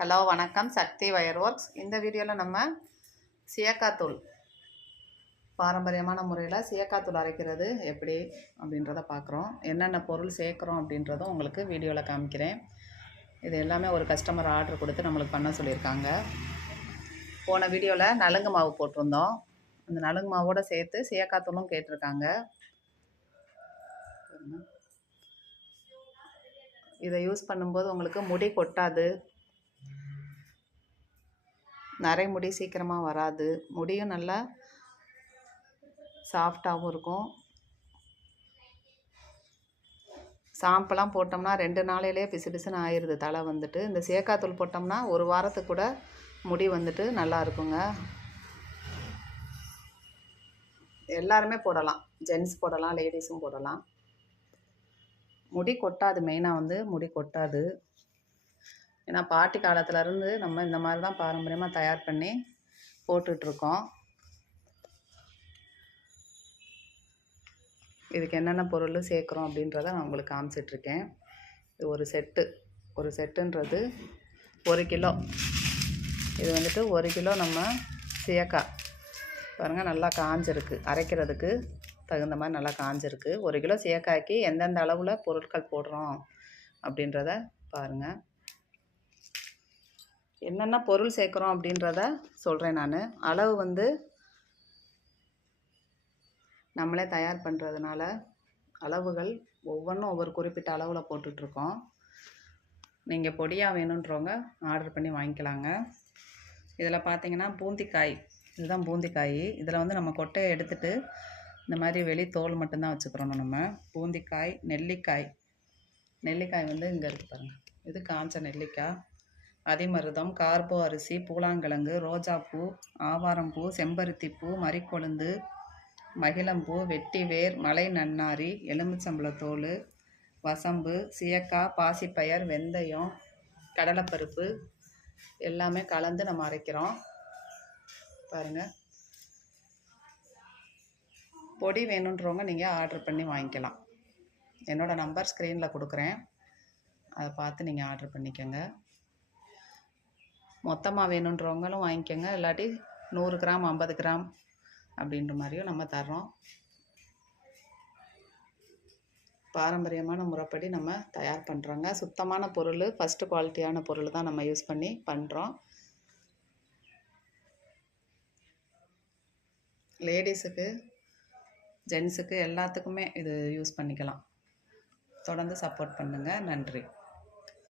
Hello வணக்கம், சக்தி wire works. இந்த வீடியோவில் நம்ம சீயக்காத்தூள் பாரம்பரியமான முறையில் சீயக்காத்தூள் அரைக்கிறது எப்படி அப்படின்றத பார்க்குறோம். என்னென்ன பொருள் சேர்க்குறோம் அப்படின்றதும் உங்களுக்கு வீடியோவில் காமிக்கிறேன். இது எல்லாமே ஒரு கஸ்டமர் ஆர்டர் கொடுத்து நம்மளுக்கு பண்ண சொல்லியிருக்காங்க. போன வீடியோவில் நலுங்கு மாவு போட்டிருந்தோம். அந்த நலுங்கு மாவோடு சேர்த்து சீயக்காத்தூளும் கேட்டிருக்காங்க. இதை யூஸ் பண்ணும்போது உங்களுக்கு முடி கொட்டாது, நரை முடி சீக்கிரமாக வராது, முடியும் நல்லா சாஃப்டாகவும் இருக்கும். ஷாம்பெல்லாம் போட்டோம்னா 2 நாளையிலே பிசு பிசுன்னு ஆயிடுது தலை வந்துட்டு. இந்த சீயக்காத்தூள் போட்டோம்னா ஒரு வாரத்துக்கு கூட முடி வந்துட்டு நல்லா இருக்குங்க. எல்லாருமே போடலாம், ஜென்ட்ஸ் போடலாம், லேடிஸும் போடலாம். முடி கொட்டாது, மெயினாக வந்து முடி கொட்டாது. ஏன்னா பாட்டி காலத்துலேருந்து நம்ம இந்த மாதிரி தான் பாரம்பரியமாக தயார் பண்ணி போட்டுட்ருக்கோம். இதுக்கு என்னென்ன பொருள் சேர்க்குறோம் அப்படின்றத நான் உங்களுக்கு காமிச்சிட்ருக்கேன். இது ஒரு செட்டுன்றது 1 கிலோ. இது வந்துட்டு 1 கிலோ நம்ம சீயக்காய் பாருங்கள், நல்லா காஞ்சிருக்கு. அரைக்கிறதுக்கு தகுந்த மாதிரி நல்லா காஞ்சிருக்கு. 1 கிலோ சீயக்காய்க்கு எந்தெந்த அளவில் பொருட்கள் போடுறோம் அப்படின்றத பாருங்கள். என்னென்ன பொருள் சேர்க்குறோம் அப்படின்றத சொல்கிறேன் நான். அளவு வந்து நம்மளே தயார் பண்ணுறதுனால அளவுகள் ஒவ்வொன்றும் ஒவ்வொரு குறிப்பிட்ட அளவில் போட்டுட்ருக்கோம். நீங்கள் பொடியாக வேணுன்றவங்க ஆர்டர் பண்ணி வாங்கிக்கலாங்க. இதில் பார்த்தீங்கன்னா பூந்திக்காய், இதுதான் பூந்திக்காய். இதில் வந்து நம்ம கொட்டையை எடுத்துகிட்டு இந்த மாதிரி வெளி தோல் மட்டும்தான் வச்சுக்கிறோம். நம்ம பூந்திக்காய், நெல்லிக்காய் வந்து இங்கே இருக்குது பாருங்கள், இது காஞ்ச நெல்லிக்காய், அதிமருதம், கார்போ அரிசி, பூலாங்கிழங்கு, ரோஜாப்பூ, ஆவாரம்பூ, செம்பருத்திப்பூ, மறிக்கொழுந்து, மகிழம்பூ, வெட்டிவேர், மலை நன்னாரி, எலுமிச்சம்பழத்தோல், வசம்பு, சீயக்காய், பாசிப்பயர், வெந்தயம், கடலைப்பருப்பு எல்லாமே கலந்து நம்ம அரைக்கிறோம் பாருங்கள். பொடி வேணுன்றவங்க நீங்கள் ஆர்டர் பண்ணி வாங்கிக்கலாம். என்னோடய நம்பர் ஸ்க்ரீனில் கொடுக்குறேன், அதை பார்த்து நீங்கள் ஆர்டர் பண்ணிக்கோங்க. மொத்தமாக வேணுன்றவங்களும் வாங்கிக்கோங்க, இல்லாட்டி 100 கிராம் 50 கிராம் அப்படின்ற மாதிரியும் நம்ம தர்றோம். பாரம்பரியமான முறைப்படி நம்ம தயார் பண்ணுறோங்க. சுத்தமான பொருள், ஃபஸ்ட்டு குவாலிட்டியான பொருள் தான் நம்ம யூஸ் பண்ணி பண்ணுறோம். லேடிஸுக்கு, ஜென்ஸுக்கு எல்லாத்துக்குமே இது யூஸ் பண்ணிக்கலாம். தொடர்ந்து சப்போர்ட் பண்ணுங்கள். நன்றி.